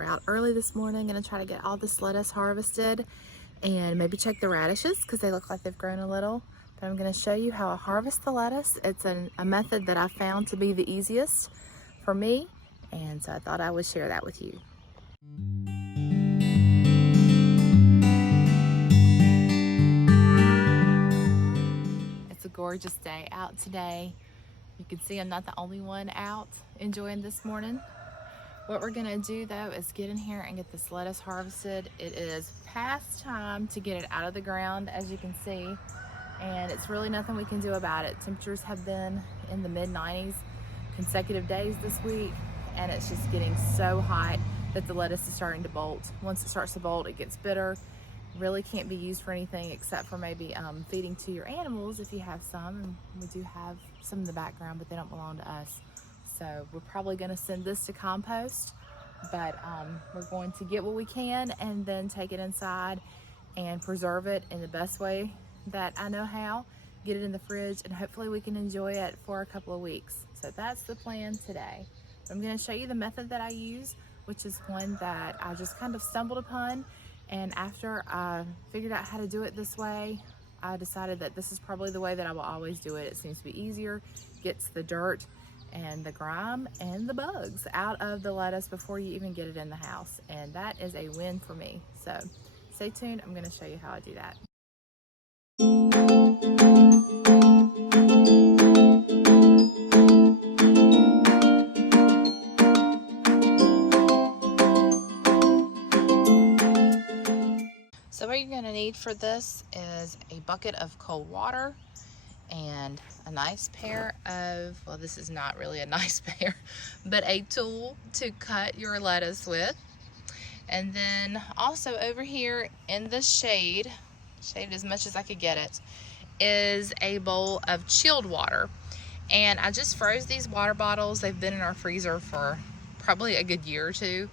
We're out early this morning, gonna try to get all this lettuce harvested and maybe check the radishes because they look like they've grown a little. But I'm gonna show you how I harvest the lettuce. It's a method that I found to be the easiest for me, and so I thought I would share that with you. It's a gorgeous day out today. You can see I'm not the only one out enjoying this morning. What we're gonna do though is get in here and get this lettuce harvested. It is past time to get it out of the ground, as you can see, and it's really nothing we can do about it. Temperatures have been in the mid-90s consecutive days this week, and it's just getting so hot that the lettuce is starting to bolt. Once it starts to bolt, it gets bitter. Really can't be used for anything except for maybe feeding to your animals if you have some, and we do have some in the background, but they don't belong to us. So we're probably going to send this to compost, but we're going to get what we can and then take it inside and preserve it in the best way that I know how, get it in the fridge, and hopefully we can enjoy it for a couple of weeks. So that's the plan today. I'm going to show you the method that I use, which is one that I just kind of stumbled upon, and after I figured out how to do it this way, I decided that this is probably the way that I will always do it. It seems to be easier, gets the dirt and the grime and the bugs out of the lettuce before you even get it in the house, and that is a win for me. So stay tuned, I'm going to show you how I do that. So what you're going to need for this is a bucket of cold water and a nice pair of, well, this is not really a nice pair, but a tool to cut your lettuce with. And then also over here in the shade as much as I could get it, is a bowl of chilled water. And I just froze these water bottles. They've been in our freezer for probably a good year or two.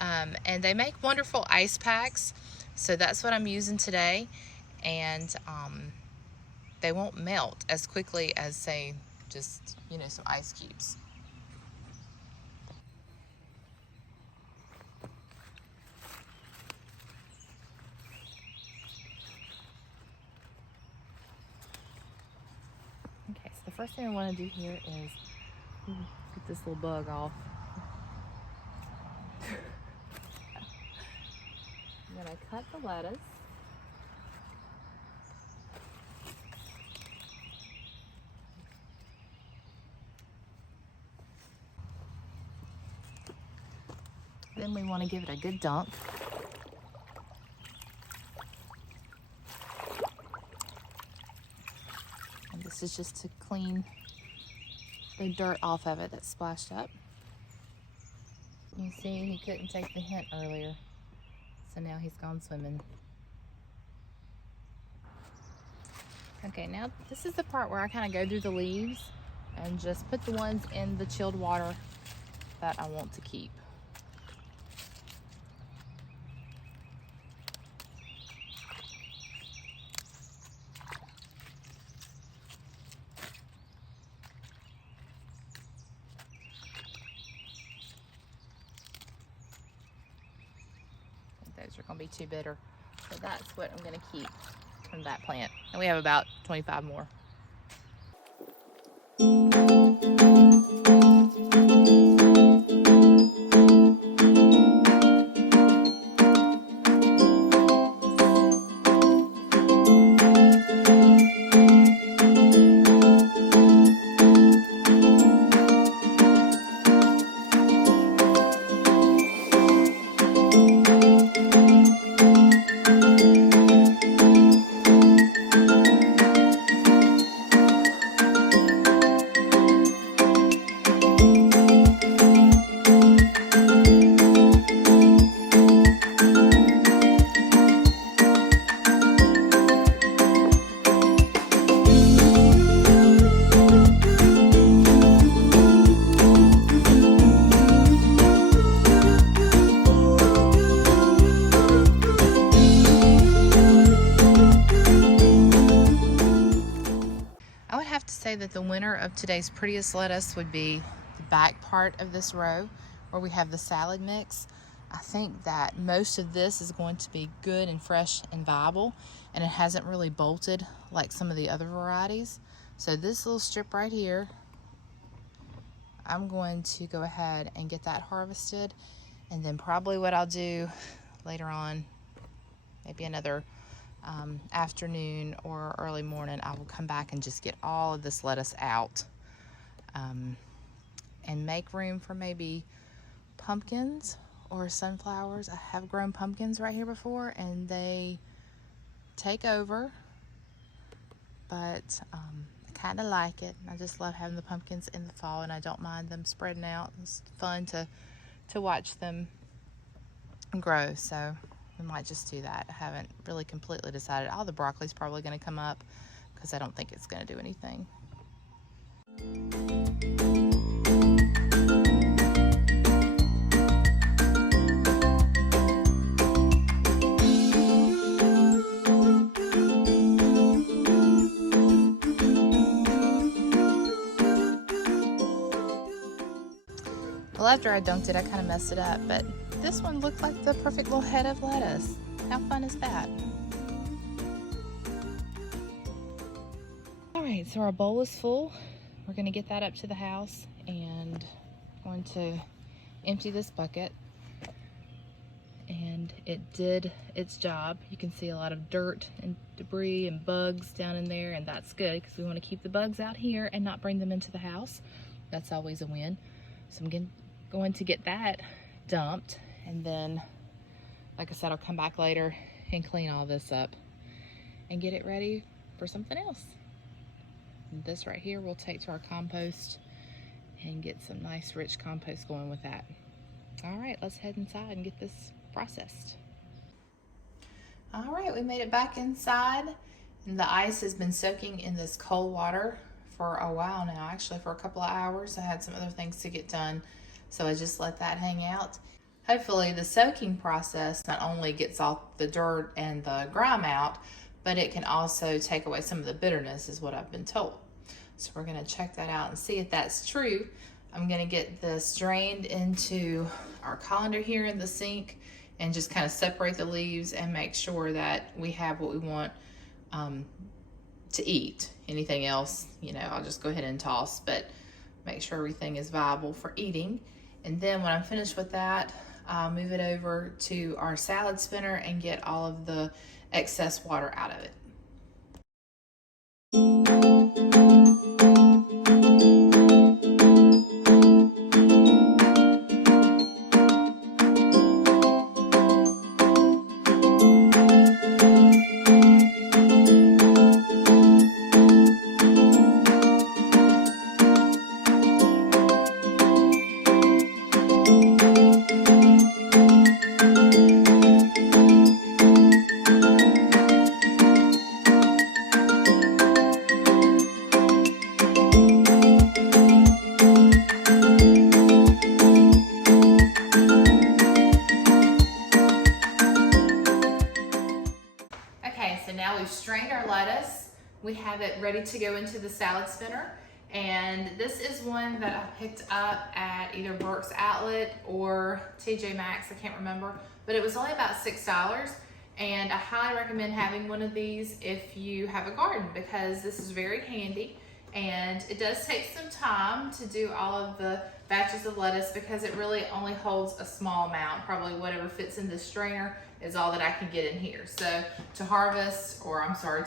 And they make wonderful ice packs. So that's what I'm using today. And they won't melt as quickly as, say, just, you know, some ice cubes. Okay, so the first thing I want to do here is get this little bug off. I'm going to cut the lettuce. Then we want to give it a good dunk. And this is just to clean the dirt off of it that's splashed up. You see, he couldn't take the hint earlier, so now he's gone swimming. Okay, now this is the part where I kind of go through the leaves and just put the ones in the chilled water that I want to keep. Those are going to be too bitter, so that's what I'm going to keep from that plant, and we have about 25 more. Say that the winner of today's prettiest lettuce would be the back part of this row where we have the salad mix. I think that most of this is going to be good and fresh and viable, and it hasn't really bolted like some of the other varieties. So this little strip right here, I'm going to go ahead and get that harvested, and then probably what I'll do later on, maybe another afternoon or early morning, I will come back and just get all of this lettuce out and make room for maybe pumpkins or sunflowers. I have grown pumpkins right here before and they take over, but I kind of like it. I just love having the pumpkins in the fall, and I don't mind them spreading out. It's fun to watch them grow, so we might just do that. I haven't really completely decided. All the broccoli's probably going to come up because I don't think it's going to do anything. Well, after I dunked it, I kind of messed it up, but this one looked like the perfect little head of lettuce. How fun is that? All right, so our bowl is full. We're gonna get that up to the house and going to empty this bucket. And it did its job. You can see a lot of dirt and debris and bugs down in there, and that's good because we want to keep the bugs out here and not bring them into the house. That's always a win. So I'm going to get that dumped, and then, like I said, I'll come back later and clean all this up and get it ready for something else. And this right here we'll take to our compost and get some nice rich compost going with that. All right, let's head inside and get this processed. All right, we made it back inside, and the ice has been soaking in this cold water for a while now, actually for a couple of hours. I had some other things to get done, so I just let that hang out. Hopefully the soaking process not only gets all the dirt and the grime out, but it can also take away some of the bitterness, is what I've been told. So we're gonna check that out and see if that's true. I'm gonna get this drained into our colander here in the sink and just kind of separate the leaves and make sure that we have what we want to eat. Anything else, you know, I'll just go ahead and toss, but make sure everything is viable for eating. And then when I'm finished with that, I'll move it over to our salad spinner and get all of the excess water out of it. Strained our lettuce. We have it ready to go into the salad spinner, and this is one that I picked up at either Burke's Outlet or TJ Maxx, I can't remember, but it was only about $6, and I highly recommend having one of these if you have a garden, because this is very handy, and it does take some time to do all of the batches of lettuce because it really only holds a small amount. Probably whatever fits in this strainer is all that I can get in here. So to harvest, or I'm sorry,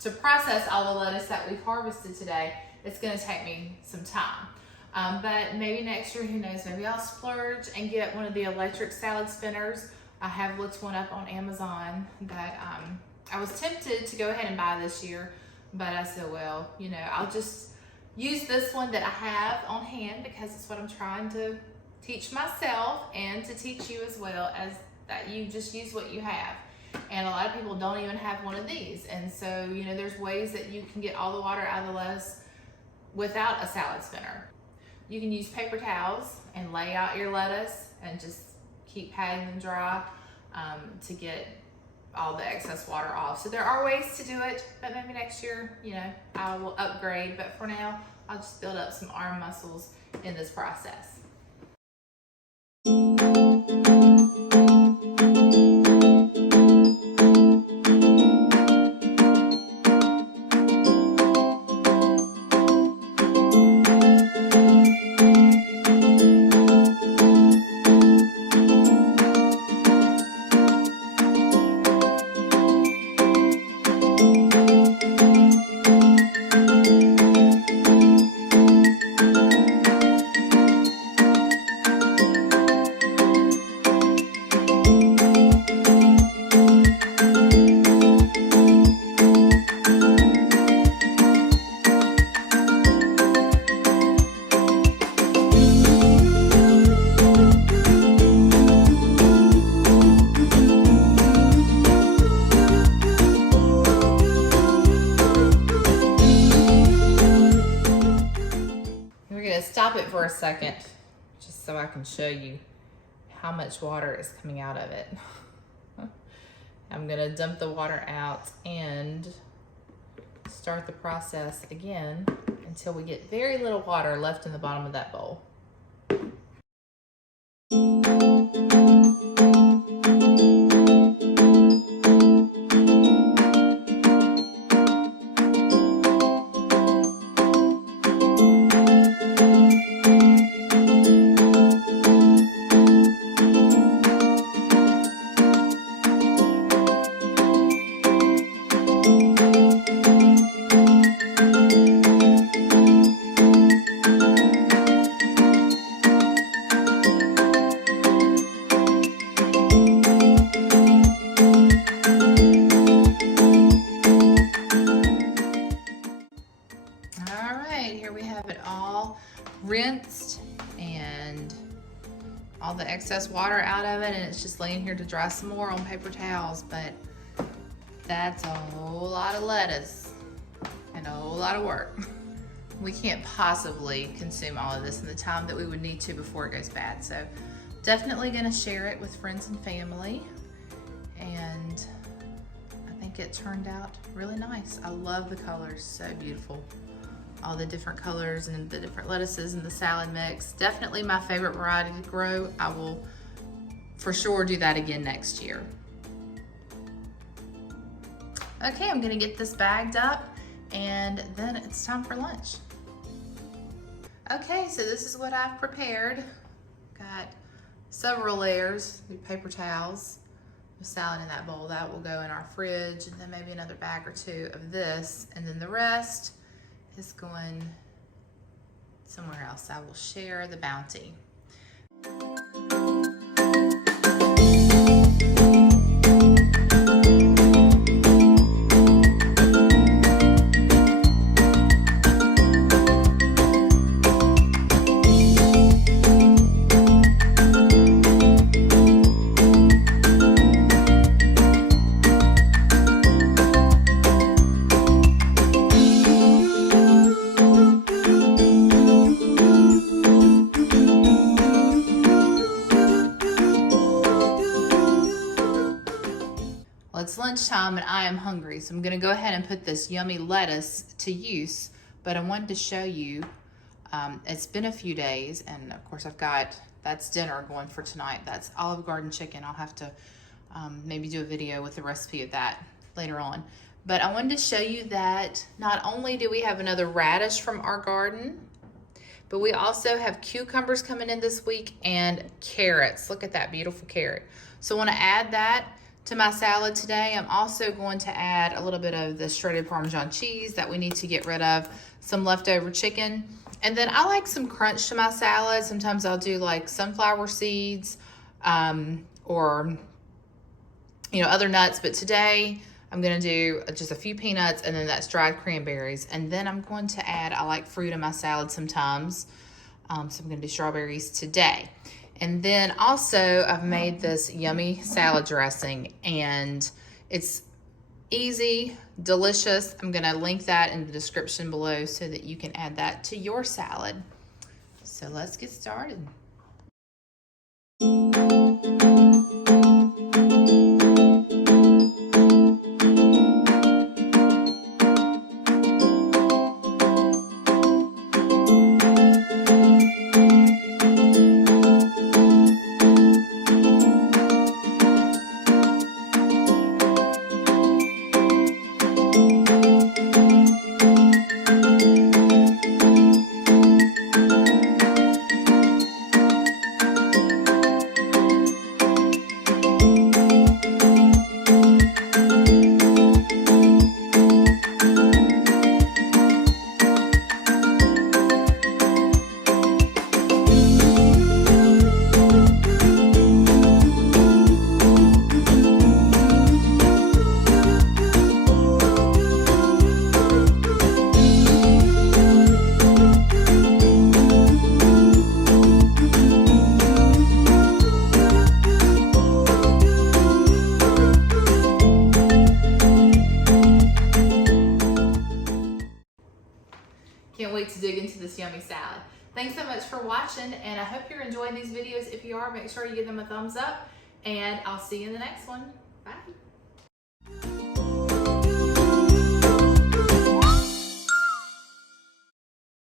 to process all the lettuce that we've harvested today, it's gonna take me some time. But maybe next year, who knows, maybe I'll splurge and get one of the electric salad spinners. I have looked one up on Amazon that I was tempted to go ahead and buy this year, but I said, well, you know, I'll just use this one that I have on hand because it's what I'm trying to teach myself and to teach you as well, as that you just use what you have. And a lot of people don't even have one of these. And so, you know, there's ways that you can get all the water out of the lettuce without a salad spinner. You can use paper towels and lay out your lettuce and just keep patting them dry to get all the excess water off. So there are ways to do it, but maybe next year, you know, I will upgrade. But for now, I'll just build up some arm muscles in this process. stop it for a second just so I can show you how much water is coming out of it. I'm gonna dump the water out and start the process again until we get very little water left in the bottom of that bowl. Rinsed and all the excess water out of it, and it's just laying here to dry some more on paper towels. But that's a whole lot of lettuce and a whole lot of work. We can't possibly consume all of this in the time that we would need to before it goes bad. So definitely gonna share it with friends and family, and I think it turned out really nice. I love the colors, so beautiful. All the different colors and the different lettuces and the salad mix. Definitely my favorite variety to grow. I will for sure do that again next year. Okay, I'm gonna get this bagged up and then it's time for lunch. Okay, so this is what I've prepared. Got several layers of paper towels, the salad in that bowl. That will go in our fridge, and then maybe another bag or two of this, and then the rest is going somewhere else. I will share the bounty. It's lunchtime and I am hungry, so I'm gonna go ahead and put this yummy lettuce to use. But I wanted to show you, it's been a few days, and of course that's dinner going for tonight. That's Olive Garden chicken. I'll have to maybe do a video with the recipe of that later on. But I wanted to show you that not only do we have another radish from our garden, but we also have cucumbers coming in this week and carrots. Look at that beautiful carrot. So I wanna add that to my salad today. I'm also going to add a little bit of the shredded Parmesan cheese that we need to get rid of, some leftover chicken. And then I like some crunch to my salad. Sometimes I'll do like sunflower seeds or other nuts. But today I'm gonna do just a few peanuts, and then that's dried cranberries. And then I'm going to add, I like fruit in my salad sometimes. So I'm gonna do strawberries today. And then also I've made this yummy salad dressing, and it's easy, delicious. I'm gonna link that in the description below so that you can add that to your salad. So let's get started. Can't wait to dig into this yummy salad. Thanks so much for watching, and I hope you're enjoying these videos. If you are, make sure you give them a thumbs up, and I'll see you in the next one. Bye.